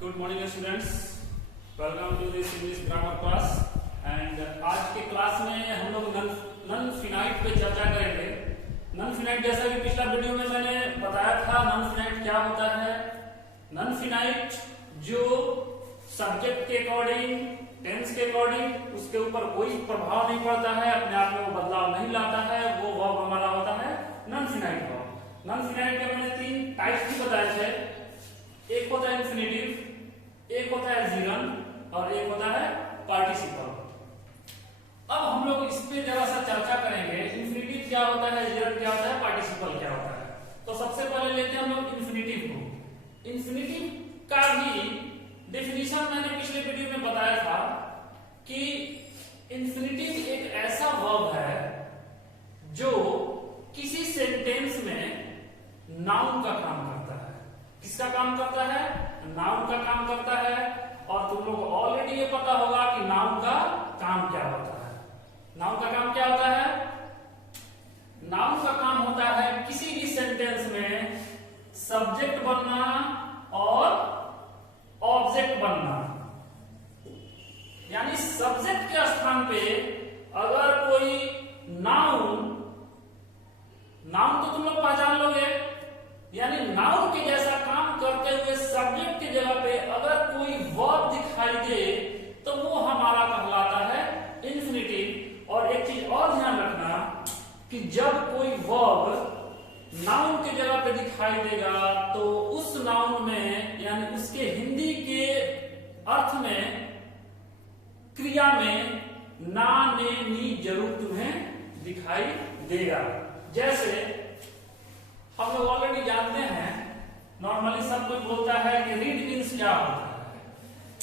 Good morning students, welcome to this English grammar class. And आज के class में हम लोग नॉन फिनाइट पे चर्चा करेंगे। नॉन फिनाइट जैसा कि पिछला वीडियो में मैंने बताया था, नॉन फिनाइट क्या होता है। नॉन फिनाइट जो सब्जेक्ट के अकॉर्डिंग, टेंस के अकॉर्डिंग उसके ऊपर कोई प्रभाव नहीं पड़ता है, अपने आप में वो बदलाव नहीं लाता है, वो वर्ब हमारा होता है non finite verb. Non finite के मैंने 3 टाइप्स भी बताए थे। एक होता है इंफिनिटिव, एक होता है जीरन और एक होता है पार्टिसिपल। अब हम लोग इस पे जरा सा चर्चा करेंगे। इंफिनिटिव क्या होता है, जीरन क्या होता है, पार्टिसिपल क्या होता है। तो सबसे पहले लेते हैं हम लोग इंफिनिटिव को। इंफिनिटिव का भी डेफिनेशन मैंने पिछले वीडियो में बताया था कि इंफिनिटिव एक ऐसा वर्ब है जो किसी सेंटेंस में नाउन का काम करता है। किसका काम करता है? नाउन का काम करता है। और तुम लोग ऑलरेडी ये पता होगा कि नाउन का काम क्या होता है। नाउन का काम क्या होता है? नाउन का काम होता है किसी भी सेंटेंस में सब्जेक्ट बनना और ऑब्जेक्ट बनना। यानी सब्जेक्ट के स्थान पे अगर कोई नाउन तो तुम लोग पहचान लोगे, यानी नाउन के जैसा काम करते हुए सब्जेक्ट की जगह पे अगर कोई वर्ब दिखाई दे तो वो हमारा कहलाता है इंफिनिटिव। और एक चीज और ध्यान रखना कि जब कोई वर्ब नाउन के जगह पे दिखाई देगा तो उस नाउन में, यानी उसके हिंदी के अर्थ में, क्रिया में ना ने नी जरूर तुम्हें दिखाई देगा। जैसे हम लोग ऑलरेडी जानते हैं, नॉर्मली सब कोई बोलता है कि रीड मीन्स क्या होता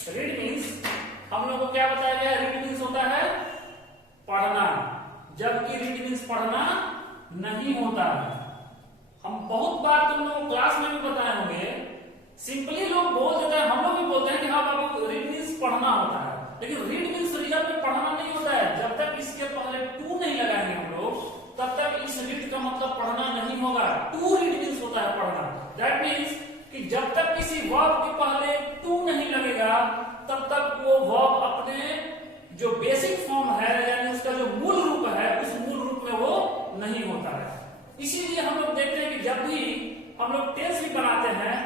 है। रीड मीन्स हम लोग को क्या बताया गया? रीड मीन्स होता है पढ़ना, जबकि रीड मीन्स पढ़ना नहीं होता है। हम बहुत बार तुम लोग क्लास में भी बताए होंगे, सिंपली लोग बोल देते हैं, हम लोग भी बोलते हैं कि हाँ बाबू रीड मीन्स पढ़ना होता है, लेकिन रीड मीन्स रियल में पढ़ना नहीं होता है। जब तक इसके पहले टू नहीं लगाएंगे हम लोग, तब तक इस रीड का मतलब पढ़ना नहीं होगा। टू रीड मीन्स होता है पढ़ना। दैट मीन्स कि जब तक किसी वर्ब के पहले टू नहीं लगेगा तब तक वो वर्ब अपने जो बेसिक फॉर्म है, यानी उसका जो मूल रूप है, उस मूल रूप में वो नहीं होता है। इसीलिए हम लोग देखते हैं कि जब भी हम लोग टेंस भी बनाते हैं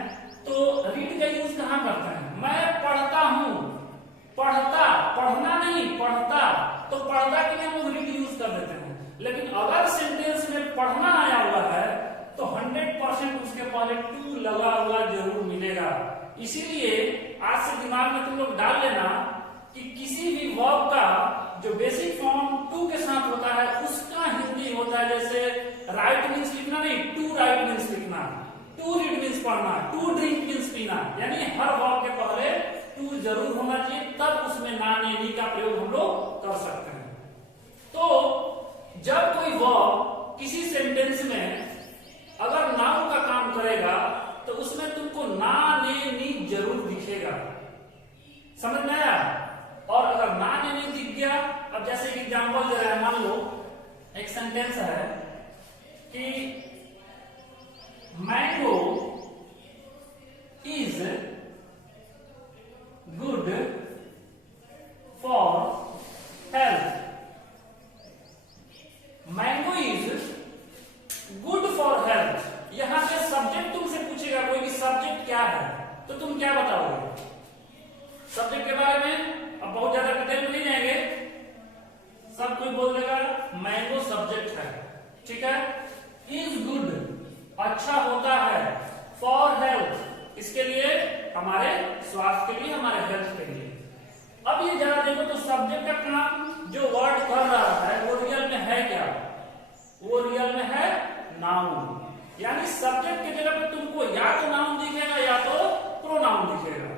तो रीड का यूज कहां करते हैं? मैं पढ़ता हूं, पढ़ता, पढ़ना नहीं, पढ़ता। तो पढ़ता के लिए हम लोग रीड यूज कर देते हैं। लेकिन अगर सेंटेंस में पढ़ना आया हुआ है तो 100% उसके पहले टू लगा हुआ जरूर मिलेगा। इसीलिए आज से दिमाग में तुम लोग डाल लेना कि किसी भी वर्ब का जो बेसिक फॉर्म टू के साथ होता है उसका हिंदी होता है, जैसे राइट मीन्स लिखना नहीं, टू राइट मीन्स लिखना, टू रीड मीन्स पढ़ना, टू ड्रिंक मीन्स पीना। यानी हर वर्ब के पहले टू जरूर होना चाहिए, तब उसमें ना ने नी का प्रयोग हम लोग कर सकते हैं। तो जब कोई वर्ब किसी सेंटेंस में अगर नाउन का काम करेगा तो उसमें तुमको ना ने नी जरूर दिखेगा। समझ में आया? और अगर ना ने नी दिख गया, अब जैसे कि एग्जांपल दे रहा है, मान लो एक सेंटेंस है कि mango is good for health. Mango is good for health. यहां पे सब्जेक्ट तुमसे पूछेगा कोई कि सब्जेक्ट क्या है, तो तुम क्या बताओगे सब्जेक्ट के बारे में? अब बहुत ज्यादा डिटेल में नहीं जाएंगे, सब कोई बोल देगा मैंगो सब्जेक्ट है, ठीक है। इज गुड अच्छा होता है, फॉर हेल्थ इसके लिए, हमारे स्वास्थ्य के लिए, हमारे हेल्थ के लिए। अब ये जरा देखो तो सब्जेक्ट का काम जो वर्ड कर रहा है वो रियल में है क्या? वो रियल में है नाउन। यानी सब्जेक्ट की जगह पे तुमको या तो नाउन दिखेगा या तो प्रोनाउन दिखेगा,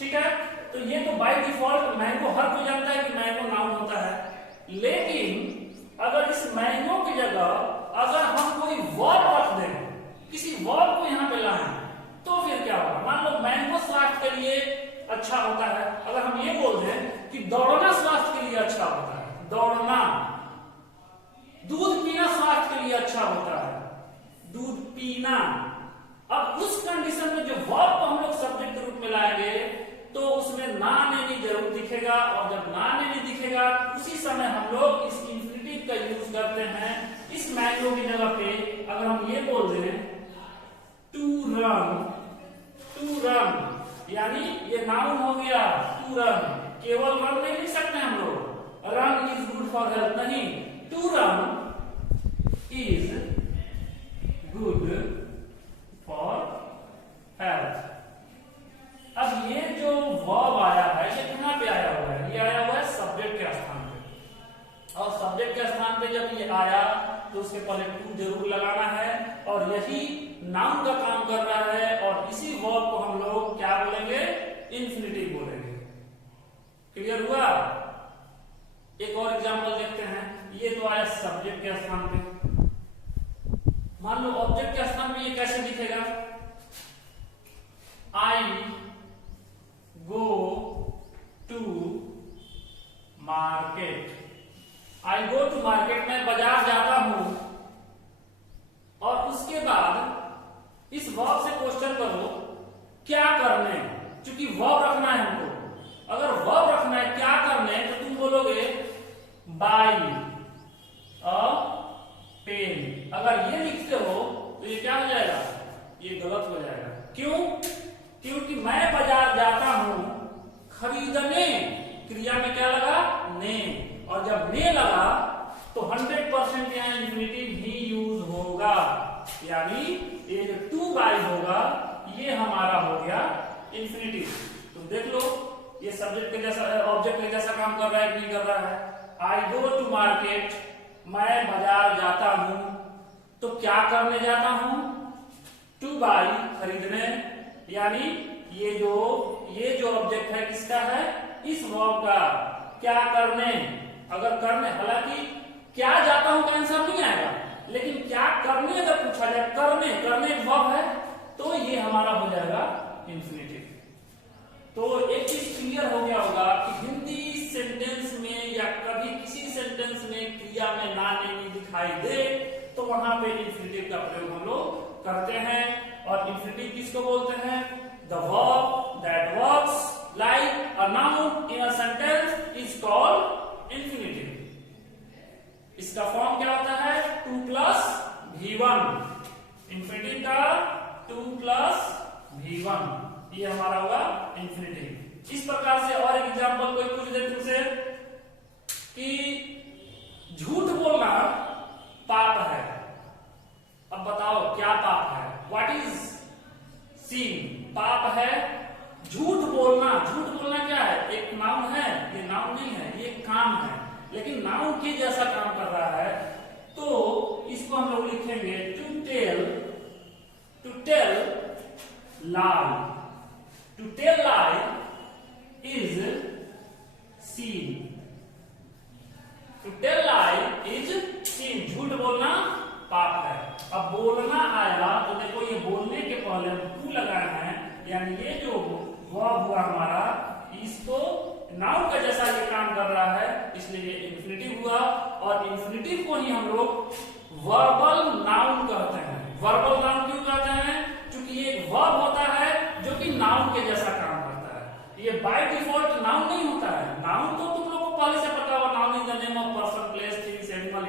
ठीक है। तो ये तो बाय डिफॉल्ट मैंगो, हर कोई जानता है कि मैंगो नाउन होता है। लेकिन अगर इस मैंगो की जगह अगर हम कोई वर्ब रख दें, किसी वर्ब को यहां पे लाएं, तो फिर क्या होगा? मान लो मैंगो स्वास्थ्य के लिए अच्छा होता है। अगर हम ये बोल दें कि दौड़ना स्वास्थ्य के लिए अच्छा होता है, दौड़ना। दूध पीना स्वास्थ्य के लिए अच्छा होता है, दूध पीना। अब उस कंडीशन में जो वर्ब को हम लोग सब्जेक्ट के रूप में लाएंगे दिखेगा, और जब नॉन एनी दिखेगा उसी समय हम लोग इस इंफिनिटिव का यूज करते हैं। इस मैंगो की जगह पे अगर हम ये बोल दें टू रन, यानी ये नाउन हो गया टू रन। केवल रन नहीं लिख सकते हम लोग, run is good for health नहीं, to run is good for health. अब ये जो वर्ब आया है ये कहां पे आया हुआ है? ये आया हुआ है सब्जेक्ट के स्थान पे, और सब्जेक्ट के स्थान पे जब ये आया तो उसके पहले टू जरूर लगाना है, और यही नाउन का काम कर रहा है, और इसी वर्ब को हम लोग क्या बोलेंगे? इंफिनिटिव बोलेंगे। क्लियर हुआ? एक और एग्जांपल देखते हैं। ये तो आया सब्जेक्ट के स्थान पे, मान लो ऑब्जेक्ट के स्थान पे ये कैसे दिखेगा? I go to market. I go to market, मैं बाजार जाता हूं, और उसके बाद इस वर्ब से क्वेश्चन करो क्या करने, क्योंकि वर्ब रखना है हमको। अगर वर्ब रखना है क्या करने, तो तुम बोलोगे बाई अ पेन। अगर ये लिखते हो तो ये क्या हो जाएगा? ये गलत हो जाएगा। क्यों? क्योंकि मैं बाजार जाता हूं खरीदने, क्रिया में क्या लगा? ने, और जब ने लगा तो 100% यहाँ इंफिनिटिव ही यूज होगा, यानी ये जो टू बाई होगा ये हमारा हो गया इंफिनिटिव। तो देख लो ये सब्जेक्ट के जैसा, ऑब्जेक्ट के जैसा काम कर रहा है कि नहीं कर रहा है? आई गो टू मार्केट, मैं बाजार जाता हूं, तो क्या करने जाता हूं? टू बाई, खरीदने, यानी ये जो ऑब्जेक्ट है किसका है? इस वर्ब का। क्या करने, अगर करने, हालांकि क्या जाता हूं का आंसर नहीं आएगा, लेकिन क्या करने अगर पूछा जाए, करने एक वर्ब है, तो ये हमारा हो जाएगा इंफिनिटिव। तो एक चीज क्लियर हो गया होगा कि हिंदी सेंटेंस में या कभी किसी सेंटेंस में क्रिया में नॉन एनी दिखाई दे तो वहां पे इंफिनिटिव का प्रयोग हम लोग करते हैं। और इंफिनिटिव किसको बोलते हैं? The verb that works like a noun in a sentence is called infinitive. इसका फॉर्म क्या होता है? 2 प्लस V1। इंफिनिटिव का 2 प्लस V1, ये हमारा होगा इंफिनिटिव। इस प्रकार से और एक एग्जांपल कोई पूछ दे तुमसे कि झूठ बोलना पाप है, अब बताओ क्या पाप है? व्हाट इज सिन? पाप है झूठ बोलना। झूठ बोलना क्या है? एक नाउन है, ये नाउन नहीं है, ये काम है, लेकिन नाउन के जैसा काम कर रहा है, तो इसको हम लोग लिखेंगे to tell lie. To tell lie is sin। To tell lie is sin, झूठ बोलना पाप है। अब बोलना आया तो देखो ये बोलने के पहले हम टू लगाए हैं, यानी ये जो वर्ब हुआ हमारा, इसको नाउन का जैसा ये काम कर रहा है, इसलिए ये इंफिनिटिव हुआ। और इंफिनिटिव को ही हम लोग वर्बल नाउन कहते हैं। वर्बल नाउन क्यों कहते हैं? क्योंकि ये एक वर्ब होता है जो कि नाउन के जैसा काम करता है। ये बाय डिफॉल्ट नाउन नहीं होता है। नाउन तो तुम लोग को पहले से पता होगा, noun is the name of person, place, things, animal,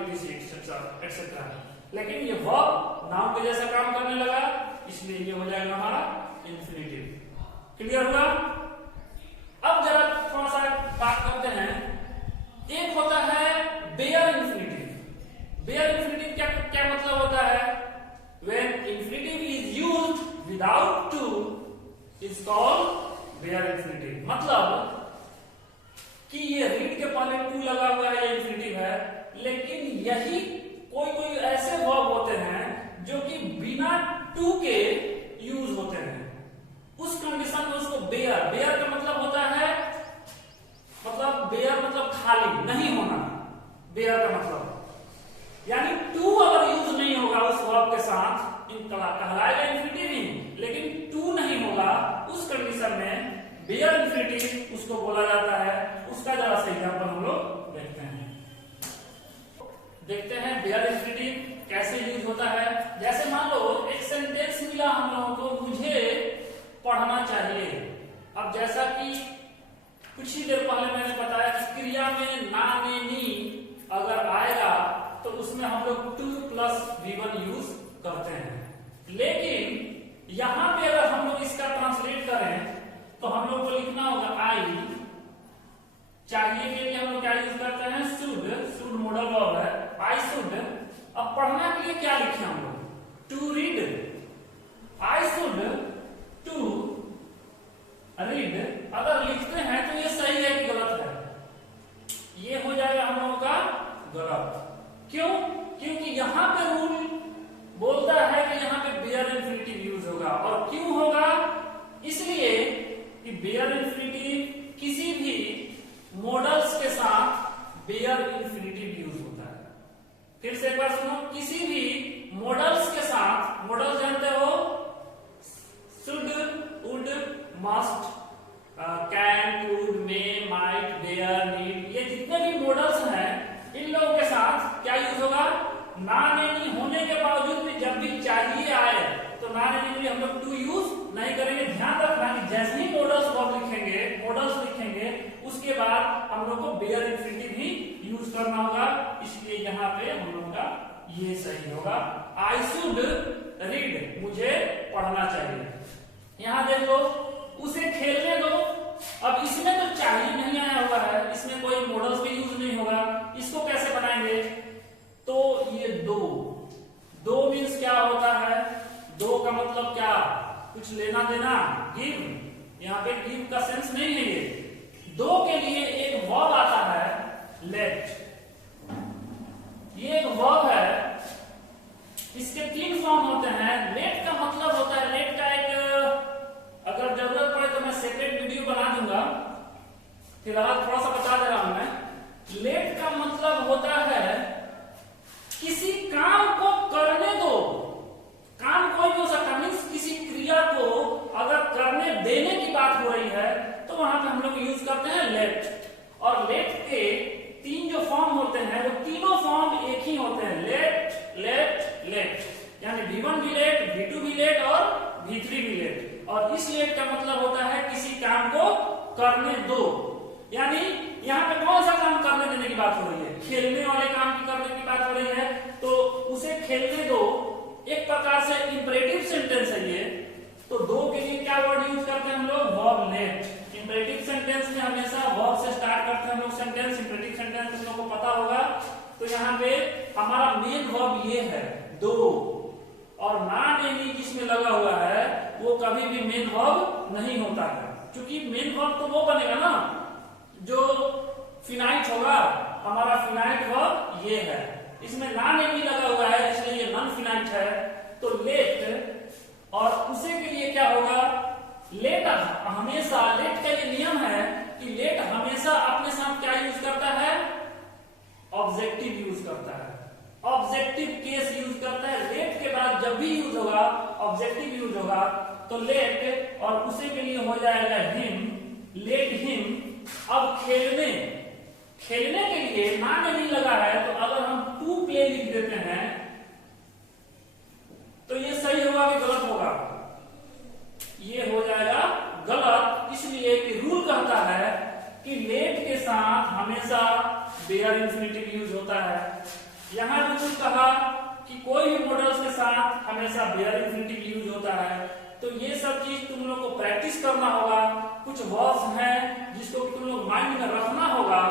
etcetera. लेकिन ये वर्ब नाउन के जैसा काम करने लगा, इसलिए ये हो जाएगा हमारा इंफिनिटिव। क्लियर हुआ? अब जरा थोड़ा सा बात करते हैं। एक होता है बेयर इंफिनिटिव। बेयर इंफिनिटिव क्या मतलब होता है? When infinitive is used without to is called bare infinitive। मतलब कि ये रीड के पहले टू लगा हुआ है, ये इंफिनिटिव है, लेकिन यही कोई ऐसे वर्ब होते हैं जो कि बिना टू के यूज होते हैं। उस कंडीशन में उसको बेयर का मतलब होता है, मतलब बेयर मतलब खाली नहीं होना, बेयर का मतलब, यानी टू अगर यूज नहीं होगा उस वर्ब के साथ कहलाएगा इंफिनिटिव ही, लेकिन टू नहीं होगा उस कंडीशन में बेयर इंफिनिटिव उसको बोला जाता है। उसका जरा सा एग्जांपल हम लोग देखते हैं बेयर इंफिनिटिव कैसे यूज होता है। जैसे मान लो एक सेंटेंस मिला हम लोगों को, मुझे पढ़ना चाहिए। अब जैसा कि कुछ ही देर पहले मैंने बताया कि क्रिया में ना ने नी अगर आएगा तो उसमें हम लोग 2 + V1 यूज करते हैं, लेकिन यहां पे अगर हम लोग इसका ट्रांसलेट करें तो हम लोग को लिखना होगा आई, चाहिए के लिए हम लोग क्या यूज करते हैं, शुड मॉडल वर्ब है, आई शुड। अब पढ़ना के लिए क्या लिखे हम लोग, to read, I should to read. अगर लिखते हैं तो ये सही है कि गलत है, ये हो जाएगा हम लोगों का गलत। क्यों? क्योंकि यहां पे रूल बोलता है कि यहां पे बेयर इंफिनिटिव यूज होगा। और क्यों होगा? इसलिए कि बेयर इंफिनिटिव किसी भी मॉडल्स के साथ बेयर इंफिनिटिव यूज होता है। फिर से एक बार सुनो, किसी भी मॉडल्स के साथ, मॉडल जानते हो, should, would, must, can, could, may, might, dare, need, ये जितने भी मॉडल्स हैं इन लोगों के साथ क्या यूज होगा, ना ने होने के बावजूद भी जब भी चाहिए आए तो ना ने हम लोग टू यूज नहीं करेंगे। ध्यान रखना कि जैसे ही मॉडल्स वर्ब लिखेंगे, मॉडल्स लिखेंगे, उसके बाद हम लोग को बेयर इंफिनिटिव ही यूज करना होगा। इसलिए यहाँ पे हम लोग का ये सही होगा, आई शुड रीड, मुझे पढ़ना चाहिए। यहाँ देखो, उसे खेलने दो। अब इसमें तो चाहिए नहीं आया हुआ है, इसमें कोई मॉडल्स भी यूज नहीं होगा, इसको कैसे बनाएंगे? तो ये दो मीन्स क्या होता है, दो का मतलब क्या, कुछ लेना देना, गिव। यहाँ पे गिव का सेंस नहीं है। ये दो के लिए एक वर्ब आता है, लेट। ये एक वर्ब है, इसके 3 फॉर्म होते हैं। लेट का मतलब होता है, लेट का एक, अगर जरूरत पड़े तो मैं सेपरेट वीडियो बना दूंगा, फिलहाल थोड़ा सा बता दे रहा हूं मैं। लेट का मतलब होता है किसी काम को करने दो, काम कोई भी हो सकता है, किसी क्रिया को अगर करने देने की बात हो रही है तो वहां पे हम लोग यूज करते हैं लेट। और लेट के 3 जो फॉर्म होते हैं वो तीनों फॉर्म एक ही होते हैं, लेट लेट लेट, यानी V1 भी लेट, V2 भी लेट और V3 भी लेट। और इस लेट का मतलब होता है किसी काम को करने दो, यानी यहाँ पे कौन सा काम करने देने की बात हो रही है, खेलने वाले काम की करने की बात हो रही है, तो उसे खेलने दो। एक प्रकार से इंपरेटिव सेंटेंस है ये। तो दो के लिए क्या वर्ड यूज करते हैं हम लोग, वर्ब लेट। इंपरेटिव सेंटेंस में हमेशा वर्ब से स्टार्ट करते हैं हम लोग सेंटेंस। इंपरेटिव सेंटेंस तुम लोग को पता होगा। तो यहाँ पे हमारा मेन वर्ब ये है, दो, और ना ने जिसमें लगा हुआ है वो कभी भी मेन वर्ब नहीं होता है, क्योंकि मेन वर्ब तो वो बनेगा ना जो फिनाइट होगा। हमारा फिनाइट वर्ब ये है, इसमें ना ने भी लगा हुआ है इसलिए ये नॉन फिनाइट है। तो लेट, और उसे के लिए क्या होगा, लेट हमेशा, लेट का ये नियम है कि लेट हमेशा अपने साथ क्या यूज करता है, ऑब्जेक्टिव यूज करता है, ऑब्जेक्टिव केस यूज करता है। लेट के बाद जब भी यूज होगा, ऑब्जेक्टिव यूज होगा, तो लेट और उसे के लिए हो जाएगा हिम, लेट हिम। अब खेलने के लिए ना नहीं लगा है, तो अगर हम टू प्ले लिख देते हैं तो ये सही होगा कि गलत होगा, ये हो जाएगा गलत। इसलिए कि रूल कहता है कि लेट के साथ हमेशा बेयर इंफिनिटिव यूज होता है। यहां रूल कहा कि कोई भी मॉडल्स के साथ हमेशा बेयर इंफिनिटिव यूज होता है। तो ये सब चीज तुम लोग को प्रैक्टिस करना होगा। कुछ वर्ब्स हैं जिसको तुम लोग माइंड में रखना होगा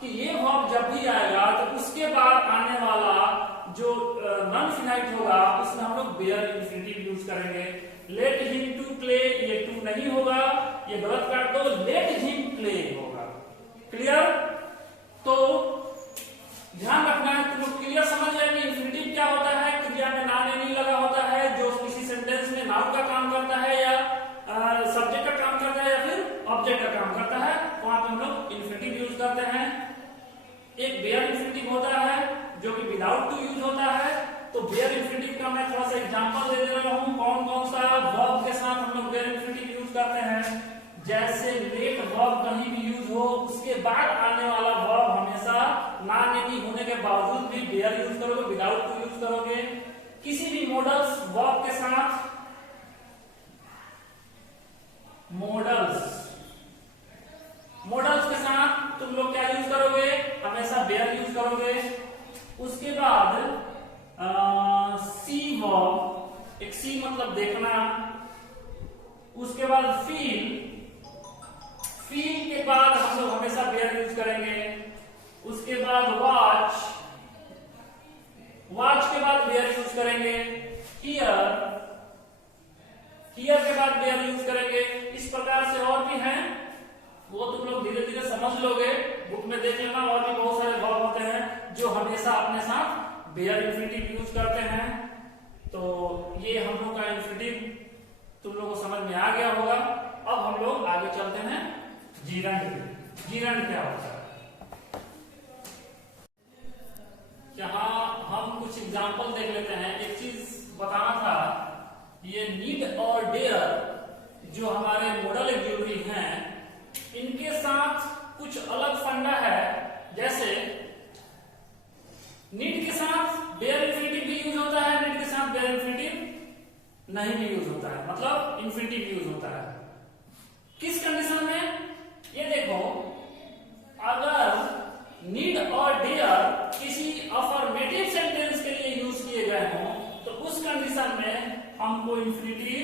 कि ये वर्ब जब भी आएगा तो उसके बाद आने वाला जो नॉन फिनाइट होगा उसमें हम लोग बेयर इंफिनिटिव यूज करेंगे। लेट हिम टू प्ले, ये टू नहीं होगा, ये गलत काट दो, लेट हिम प्ले होगा। क्लियर? तो ध्यान रखना है, तुम लोग क्लियर समझ गए कि इंफिनिटिव क्या होता है। क्रिया में ना नहीं लगा होता है, जो किसी सेंटेंस में नाउन का काम करता है या सब्जेक्ट का काम करता है या फिर ऑब्जेक्ट का काम करता है, वहां पे हम लोग इंफिनिटिव यूज करते हैं। एक बेयर इंफिनिटिव होता है जो कि विदाउट टू यूज होता है। तो बेयर इंफिनिटिव का मैं थोड़ा सा एग्जांपल दे रहा हूं, कौन कौन सा वर्ब के साथ हम लोग बेयर इंफिनिटिव यूज करते हैं। जैसे लेट वर्ब कहीं भी यूज हो, उसके बाद आने वाला वर्ब हमेशा ना नहीं होने के बावजूद भी बेयर यूज करोगे, विदाउट टू यूज करोगे। किसी भी मॉडल्स वर्ब के साथ, मॉडल्स बाद वेयर यूज करेंगे, हियर, हियर के बाद वेयर यूज करेंगे। इस प्रकार से और भी हैं, वो तुम लोग धीरे धीरे समझ लोगे, बुक में देख लेना। और भी बहुत सारे वर्ब होते हैं जो हमेशा अपने साथ वेयर इंफिनिटिव यूज करते हैं। तो ये हम लोग का इंफिनिटिव तुम लोगों को समझ में आ गया होगा। अब हम लोग आगे चलते हैं जीरंड। जीरंड क्या होता है, यहाँ हम कुछ एग्जाम्पल देख लेते हैं। एक चीज बताना था, ये नीड और डेयर जो हमारे मॉडल ऑक्सिलरी हैं, इनके साथ कुछ अलग फंडा है। जैसे नीड के साथ वेयर इंफिनिटिव भी यूज होता है, नीड के साथ वेयर इंफिनिटिव नहीं भी यूज होता है, मतलब इंफिनिटिव यूज होता है। किस कंडीशन में, ये देखो, अगर नीड और डेयर किसी अफर्मेटिव सेंटेंस के लिए यूज किए गए हों तो उस कंडीशन में हमको इंफिनिटिव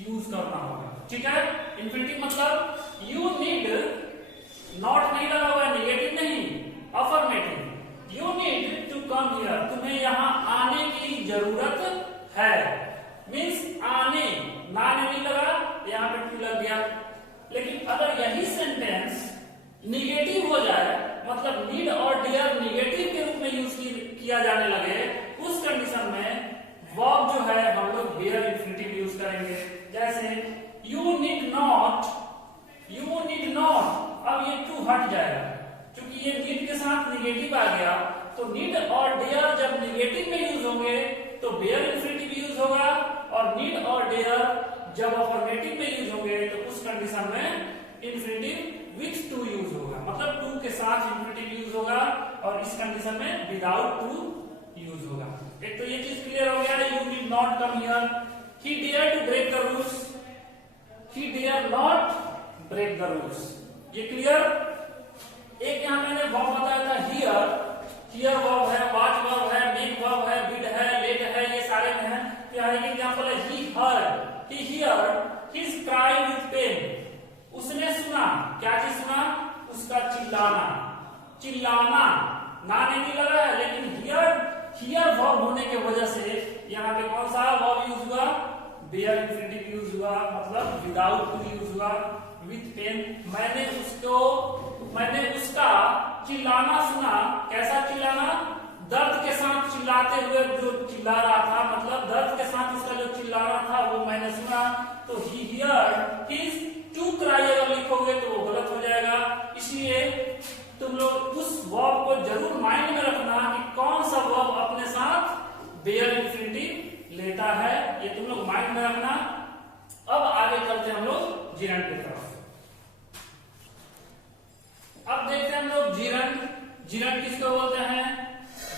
यूज करना होगा। ठीक है, इंफिनिटिव मतलब यू नीड, नॉट नहीं लगा हुआ, निगेटिव नहीं, affirmative. You need to come here, तुम्हें यहां आने की जरूरत है। मीन्स आने, ना नहीं लगा, यहाँ पे टू लग गया। लेकिन अगर यही सेंटेंस निगेटिव हो जाए, मतलब नीड और डियर निगेटिव के रूप में यूज किया जाने लगे, उस कंडीशन में वर्ब जो है हम लोग वेयर इंफिनिटिव यूज करेंगे। जैसे you need not, you need not, अब ये टू हट जाएगा क्योंकि ये नीड के साथ निगेटिव आ गया। तो नीड और डियर जब निगेटिव में यूज होंगे तो वेयर इंफिनिटिव यूज होगा, और नीड और डेयर जब अफर्मेटिव में यूज होंगे तो उस कंडीशन में इंफिनिटिव विथ टू यूज होगा, मतलब टू के साथ इंफिनिटिव यूज होगा, और इस कंडीशन में विदाउट टू यूज होगा। एक तो ये चीज क्लियर हो गया, you did not come here, he dare to break the rules, he dare not break the rules. ये क्लियर। एक यहां मैंने वर्ब बताया था हियर, हियर वर्ब है, वॉच वर्ब है, मेक वर्ब है, बिड है, लेट है, ये सारे में है। यहाँ एक एग्जांपल है, he heard, he heard his cry with pain, उसने सुना, क्या चीज सुना, उसका चिल्लाना, चिल्लाना, ना नहीं लगा है, लेकिन हियर वर्ब होने की वजह से यहाँ पे कौन सा वर्ब यूज हुआ, वेयर इंफिनिटिव यूज हुआ, मतलब विदाउट टू यूज हुआ, विथ पेन। मैंने उसका चिल्लाना सुना, कैसा चिल्लाना, दर्द के साथ चिल्लाते हुए जो चिल्ला रहा था, मतलब दर्द के साथ उसका जो चिल्लाना था वो मैंने सुना। तो he heard his to cry अगर लिखोगे तो वो गलत हो जाएगा। इसलिए तुम लोग उस वर्ब को जरूर माइंड में रखना कि कौन सा वर्ब अपने साथ वेयर इंफिनिटिव लेता है, ये तुम लोग माइंड में रखना। अब आगे चलते हैं हम लोग जीरंड की तरफ। अब देखते हैं हम लोग जीरंड। जीरंड किसको बोलते हैं,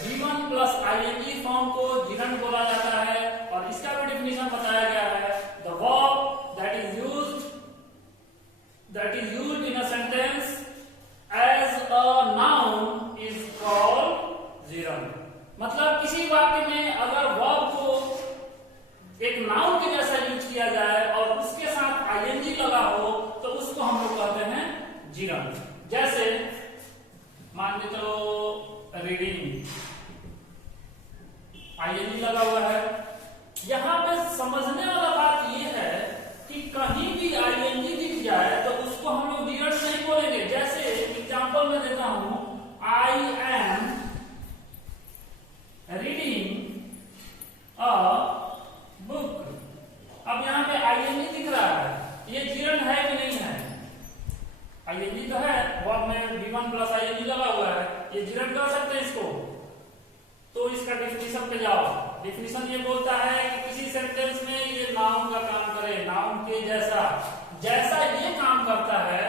V1 प्लस आईएनजी फॉर्म को जीरंड बोला जाता है, और इसका भी डिफिनेशन बताया गया है। The verb that is used in a sentence as a noun is called gerund. मतलब किसी वाक्य में अगर वर्ब को एक नाउन के जैसा यूज किया जाए और उसके साथ आईएनजी लगा हो तो उसको हम लोग कहते हैं जीरंड। जैसे मान के चलो रीडिंग, आईएनजी लगा हुआ है। यहां पे समझने वाला बात यह है कि कहीं भी आईएनजी दिख जाए तो उसको हम लोग जीरंड नहीं बोलेंगे। जैसे एग्जांपल में देता हूं, I am reading a book. अब यहाँ पे आईएनजी दिख रहा है, ये जीरंड है कि नहीं है, आईएनजी तो है, वर्ब में V1 प्लस आईएनजी लगा हुआ है, ये जीरंड कर सकते हैं इसको। तो इसका डेफिनेशन पे जाओ। डेफिनेशन ये बोलता है कि किसी सेंटेंस में ये नाउन का काम करे, नाउन के जैसा, जैसा ये काम करता है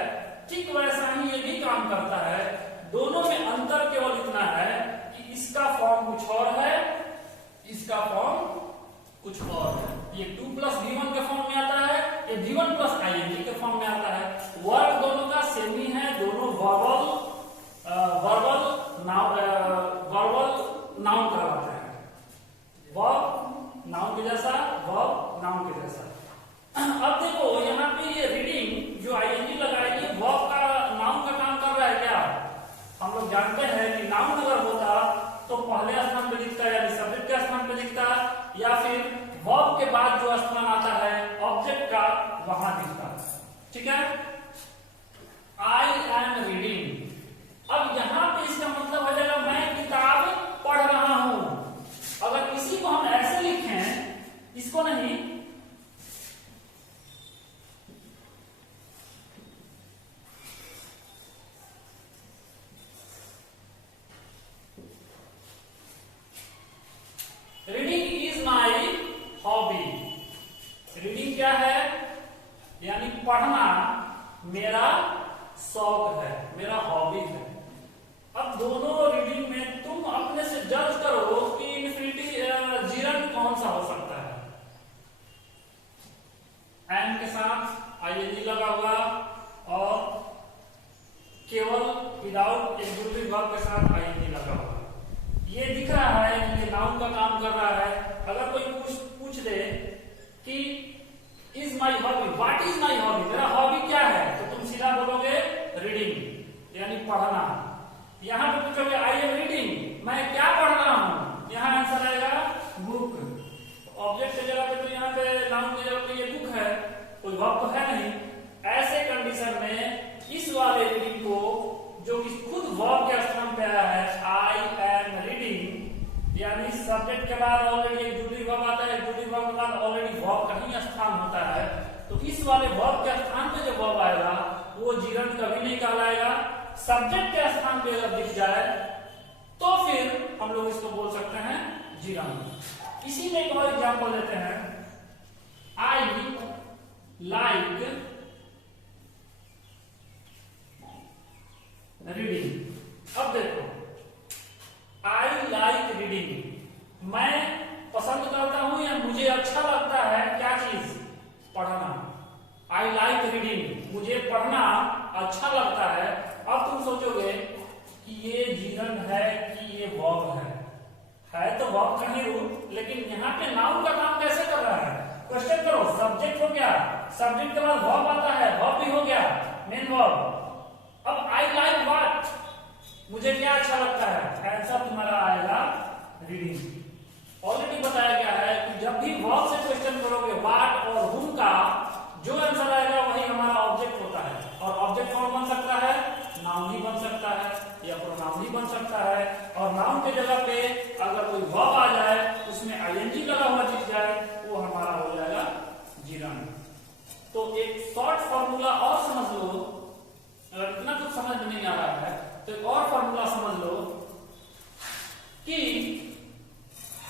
ठीक वैसा ही ये भी काम करता है। दोनों में अंतर केवल इतना है कि इसका फॉर्म कुछ और है, इसका फॉर्म कुछ और है। ये 2 प्लस V1 के फॉर्म में आता है, ये V1 प्लस आईएनजी के फॉर्म में आता है। वर्ड दोनों का सेम ही है, दोनों वर्बल नाउन करवाते हैं, वर्ब नाउन के जैसा, वर्ब नाउन के जैसा। अब देखो यहाँ पे ये रीडिंग जो आईएनजी लगाई, ये वर्ब का नाउन का काम कर रहा है क्या? हम लोग जानते हैं कि नाउन अगर होता तो पहले स्थान पे दिखता है, यानी सब्जेक्ट क्या ठीक है, आई एम रीडिंग। अब यहां पे इसका मतलब हो जाएगा मैं किताब पढ़ रहा हूं। अगर इसी को हम ऐसे लिखें, इसको नहीं, reading is my hobby. Reading क्या है, यानी पढ़ना मेरा शौक है, मेरा हॉबी है। अब दोनों रीडिंग में तुम अपने से जज करो कि इन्फिनिटी जीरन कौन सा हो सकता है। एम के साथ आईएनजी लगा हुआ और केवल विदाउट एक्सक्लूसिव वर्ब के साथ आईएनजी लगा हुआ, ये दिख रहा है कि नाउन का काम कर रहा है। अगर कोई पूछ दे कि is my hobby, what is my hobby, मेरा हॉबी क्या है, तो तुम सीधा बोलोगे रीडिंग यानी पढ़ना। यहां पे पूछोगे आई एम रीडिंग, मैं क्या पढ़ रहा हूं, यहां आंसर आएगा बुक। ऑब्जेक्ट की जगह पे तो यहां पे नाउन की जगह पे ये बुक है, कोई वर्ब तो है नहीं। ऐसे कंडीशन में इस वाले रीडिंग को जो कि खुद वर्ब के स्थान पे आया है, आई एम रीडिंग, यानी सब्जेक्ट के बाद ऑलरेडी एक जुड़ी वर्ब आता है, जुड़ी वर्ब के बाद ऑलरेडी वर्ब का ही स्थान होता है। तो इस वाले वर्ब के स्थान पे जो वर्ब आएगा वो जीरन कभी नहीं कहलाएगा। सब्जेक्ट के स्थान पे अगर दिख जाए तो फिर हम लोग इसको बोल सकते हैं जीरन। इसी में एक और एग्जांपल लेते हैं, आई लाइक रीडिंग। अब देखो, आई लाइक रीडिंग, मैं पसंद करता हूं या मुझे अच्छा लगता है क्या चीज, पढ़ना। आई लाइक रीडिंग, मुझे पढ़ना अच्छा लगता है। अब तुम सोचोगे कि ये जीरन है कि ये वर्ब है तो वर्ब का ही रूप, लेकिन यहाँ पे नाउन का काम कैसे कर रहा है। क्वेश्चन करो, सब्जेक्ट हो गया, सब्जेक्ट के बाद वर्ब आता है, वर्ब भी हो गया मेन वर्ब। अब आई लाइक व्हाट, मुझे क्या अच्छा लगता है, आंसर तुम्हारा आएगा रीडिंग। ऑलरेडी बताया गया है कि जब भी वर्ब से क्वेश्चन करोगे व्हाट और हुम का जो आंसर आएगा वही हमारा ऑब्जेक्ट होता है। और ऑब्जेक्ट कौन बन सकता है, नाउन ही बन सकता है या प्रोनाउन ही बन सकता है। और नाउन के जगह पे अगर कोई वर्ब आ जाए उसमें आईएनजी लगा हुआ दिख जाए वो हमारा हो जाएगा जीरन। तो एक शॉर्ट फॉर्मूला और समझ लो, अगर इतना कुछ समझ में नहीं आ रहा है तो एक और फॉर्मूला समझ लो कि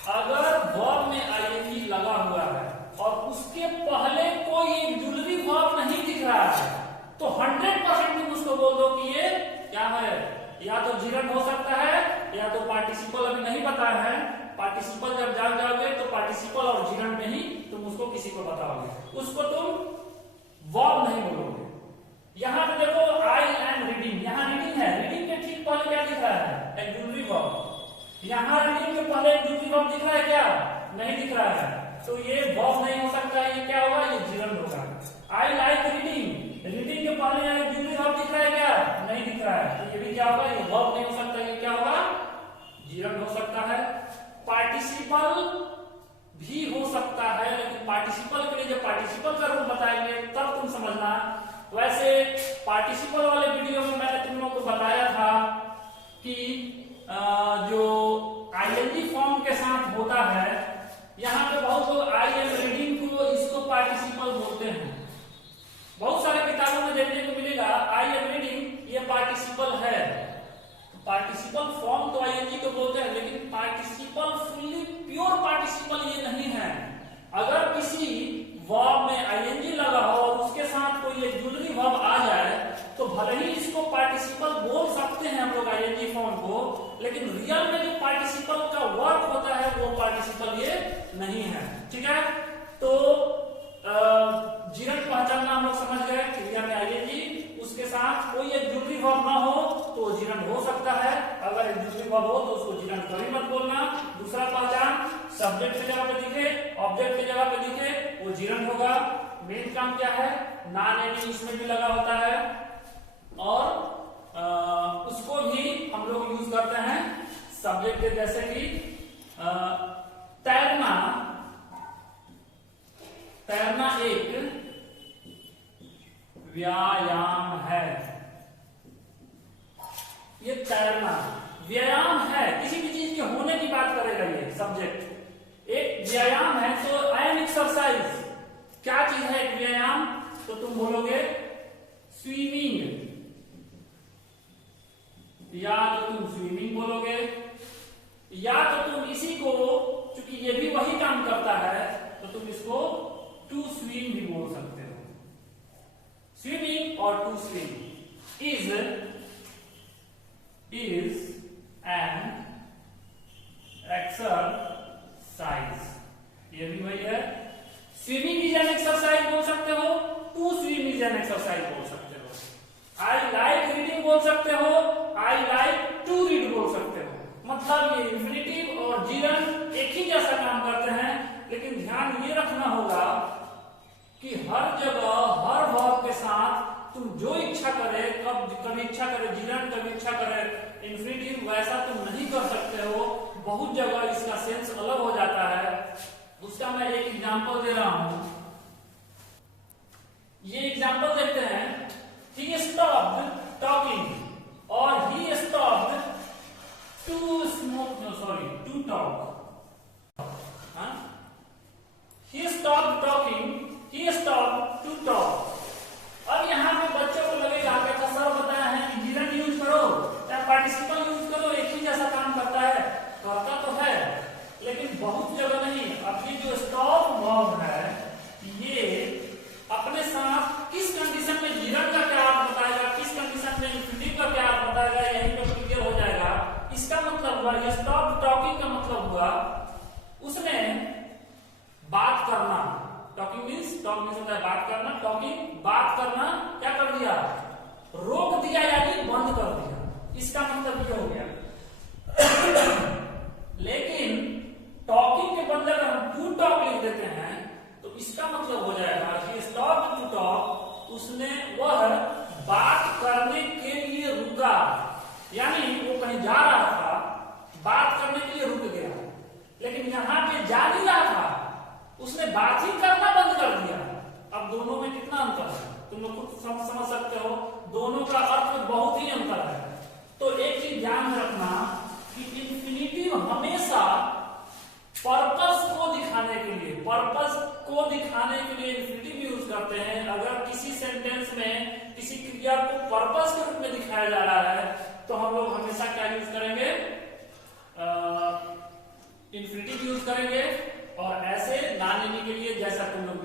अगर वर्ब में आईएनजी लगा हुआ है और उसके पहले कोई एक जुलरी वर्ब नहीं दिख रहा है तो 100% तुम उसको बोल दो कि ये क्या है, या तो जीरन हो सकता है या तो पार्टिसिपल। अभी नहीं बताया है, पार्टिसिपल जब जान जाओगे तो पार्टिसिपल और जीरन में ही तुम उसको किसी को बताओगे, उसको तुम वर्ब नहीं बोलोगे। यहां पे देखो आई एम रीडिंग, यहां रीडिंग है, रीडिंग के ठीक पहले क्या दिख रहा है, एक जुलरी वर्ब। यहां रीडिंग के पहले एक जुलरी वर्ब दिख रहा है क्या, नहीं दिख रहा है, तो ये वर्ब नहीं हो सकता, ये क्या होगा, ये जीरन होगा। आई लाइक रीडिंग, रीडिंग के पहले यहाँ एक जुलरी वर्ब दिख रहा है क्या, नहीं दिख रहा है, तो ये भी क्या होगा, ये वर्ब नहीं हो सकता, ये क्या होगा, जीरन हो सकता है। पार्टिसिपल भी हो सकता है, लेकिन पार्टिसिपल के लिए जब पार्टिसिपल का रूप बताएंगे तब तुम समझना। वैसे पार्टिसिपल वाले वीडियो में मैंने तुम लोगों को बताया था कि जो आईएनजी फॉर्म के साथ होता है, यहाँ पे बहुत लोग आई एम रीडिंग को इसको पार्टिसिपल बोलते हैं। बहुत सारे किताबों में देखने को मिलेगा आई एम रीडिंग ये पार्टिसिपल है। पार्टिसिपल फॉर्म तो आईएनजी को बोलते हैं, लेकिन पार्टिसिपल फुल्ली प्योर पार्टिसिपल ये नहीं है। अगर किसी वर्ब में आईएनजी लगा हो और उसके साथ कोई एक जुलरी वर्ब आ जाए तो भले ही इसको पार्टिसिपल बोल सकते हैं हम लोग आईएनजी फॉर्म को, लेकिन रियल में जो पार्टिसिपल का वर्क होता है वो पार्टिसिपल ये नहीं है। ठीक है, तो जीरन पहचानना हम लोग समझ गए, क्रिया में आईएनजी उसके साथ कोई एक जुलरी वर्ब ना हो तो जीरन हो सकता है, अगर एक जुलरी वर्ब हो तो उसको जीरन कभी मत बोलना। दूसरा पहचान, सब्जेक्ट की जगह पे दिखे, ऑब्जेक्ट की जगह पे दिखे वो जीरन होगा। मेन काम क्या है, नॉन एंडिंग इसमें भी लगा होता है और उसको भी हम लोग यूज करते हैं सब्जेक्ट के, जैसे कि तैरना, तैरना एक व्यायाम है। ये तैरना व्यायाम है, किसी भी चीज के होने की बात करेगा ये सब्जेक्ट। एक व्यायाम है तो एन एक्सरसाइज, क्या चीज है एक व्यायाम? तो तुम बोलोगे स्विमिंग, या तो तुम स्विमिंग बोलोगे, या तो तुम इसी को, चूंकि ये भी वही काम करता है, तो तुम इसको टू स्विम भी बोल सकते हो। स्विमिंग और to swim is an exercise, ये भी वही है। स्विमिंग इज एन एक्सरसाइज बोल सकते हो, to swim is an exercise बोल सकते हो। आई लाइक रीडिंग बोल सकते हो, आई लाइक टू रीड बोल सकते हो। मतलब ये इंफिनिटिव और जीरन एक ही जैसा काम करते हैं, लेकिन ध्यान ये रखना होगा कि हर जगह हर वर्ब के साथ तुम जो इच्छा करे, कभी इच्छा करे जीरन, कभी इच्छा करे इंफिनिटिव, वैसा तुम नहीं कर सकते हो। बहुत जगह इसका सेंस अलग हो जाता है। उसका मैं एक एग्जांपल दे रहा हूं। ये एग्जांपल देखते हैं, ही स्टॉप्ड टॉकिंग और he stopped to smoke, no sorry to talk. He stopped talking, he stopped to talk. अब यहाँ पे बच्चों को लगेगा कि अच्छा सर बताया है कि जीरन यूज करो या पार्टिसिपल यूज करो, एक ही जैसा काम करता है। करता तो है, लेकिन बहुत जगह नहीं। अब ये जो स्टॉप वर्ब है, ये अपने साथ किस कंडीशन में जीरन का क्या अर्थ बताएगा, किस कंडीशन में इंफिनिटिव का क्या अर्थ बताएगा, यहीं पे क्लियर हो जाएगा। इसका मतलब हुआ, ये स्टॉप टॉकिंग का मतलब हुआ उसने बात करना। टॉकिंग मीन्स, टॉक मीन्स होता है बात करना, टॉकिंग बात करना क्या कर दिया, रोक दिया, यानी बंद कर दिया। इसका मतलब ये हो गया। लेकिन टॉकिंग के बदले अगर हम टू टॉक लिख देते हैं तो इसका मतलब हो जाएगा कि स्टॉप टू टॉक, उसने वह बात करने के लिए रुका, यानी वो कहीं जा रहा था, बात करने के लिए रुक गया। लेकिन यहां पे जा नहीं रहा था, उसने बात ही करना बंद कर दिया। अब दोनों में कितना अंतर है तुम लोग खुद समझ सकते हो, दोनों का अर्थ में बहुत ही अंतर है। तो एक चीज ध्यान में रखना कि इंफिनिटिव हमेशा पर्पस को दिखाने के लिए, पर्पस को दिखाने के लिए इंफिनिटिव यूज करते हैं। अगर किसी सेंटेंस में किसी क्रिया को पर्पस के रूप में दिखाया जा रहा है तो हम लोग हमेशा क्या यूज करेंगे, इंफिनिटिव यूज करेंगे। और ऐसे ना लेने के लिए, जैसा तुम लोग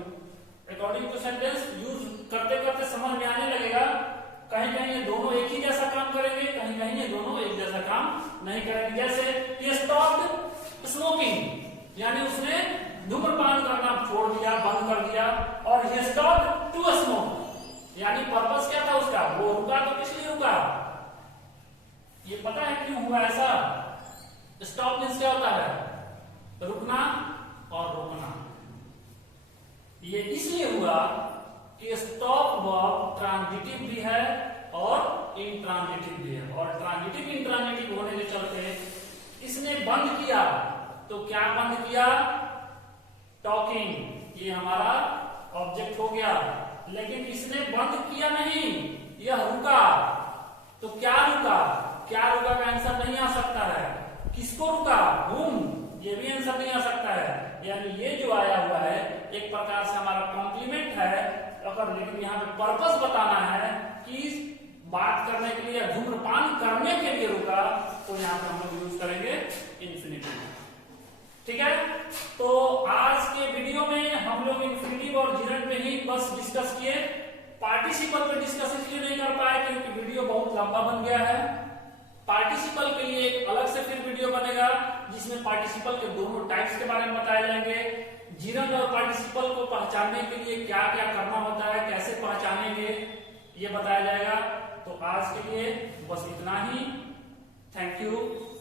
अकॉर्डिंग टू सेंटेंस यूज करते करते समझ में आने लगेगा, कहीं कहीं ये दोनों एक ही जैसा काम करेंगे, कहीं कहीं ये दोनों एक जैसा काम नहीं करेंगे। जैसे he stopped smoking, यानी उसने धूम्रपान करना छोड़ दिया, बंद कर दिया। और he stopped to smoke, यानी पर्पस क्या था उसका, वो रुका तो किस लिए रुका, ये पता है क्यों हुआ ऐसा? स्टॉप मीन्स क्या होता है, रुकना और रोकना। ये इसलिए हुआ कि स्टॉप वर्ब ट्रांजिटिव भी है और इंट्रांजिटिव भी है, और ट्रांजिटिव इंट्रांजिटिव होने के चलते इसने बंद किया। तो क्या बंद किया, टॉकिंग, ये हमारा ऑब्जेक्ट हो गया। लेकिन इसने बंद किया नहीं, यह रुका। तो क्या रुका, क्या रुका का आंसर नहीं आ सकता है। किसको रुका, हुम, ये भी आंसर नहीं आ सकता है। यानी ये जो आया हुआ है एक प्रकार से हमारा कॉम्प्लीमेंट है, अगर लेकिन यहाँ पे पर्पस बताना है कि बात करने के लिए, धूम्रपान करने के लिए रुका, तो यहाँ पे हम लोग यूज करेंगे इंफिनिटिव। ठीक है, तो आज के वीडियो में हम लोग इंफिनिटिव और जीरन पे ही बस डिस्कस किए। पार्टिसिपल पे डिस्कस इसलिए नहीं कर पाए क्योंकि वीडियो बहुत लंबा बन गया है। पार्टिसिपल के लिए एक अलग से फिर वीडियो बनेगा जिसमें पार्टिसिपल के दोनों टाइप्स के बारे में बताए जाएंगे। जीरन और पार्टिसिपल को पहचानने के लिए क्या क्या करना होता है, कैसे पहचानेंगे, ये बताया जाएगा। तो आज के लिए बस इतना ही। Thank you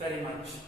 very much.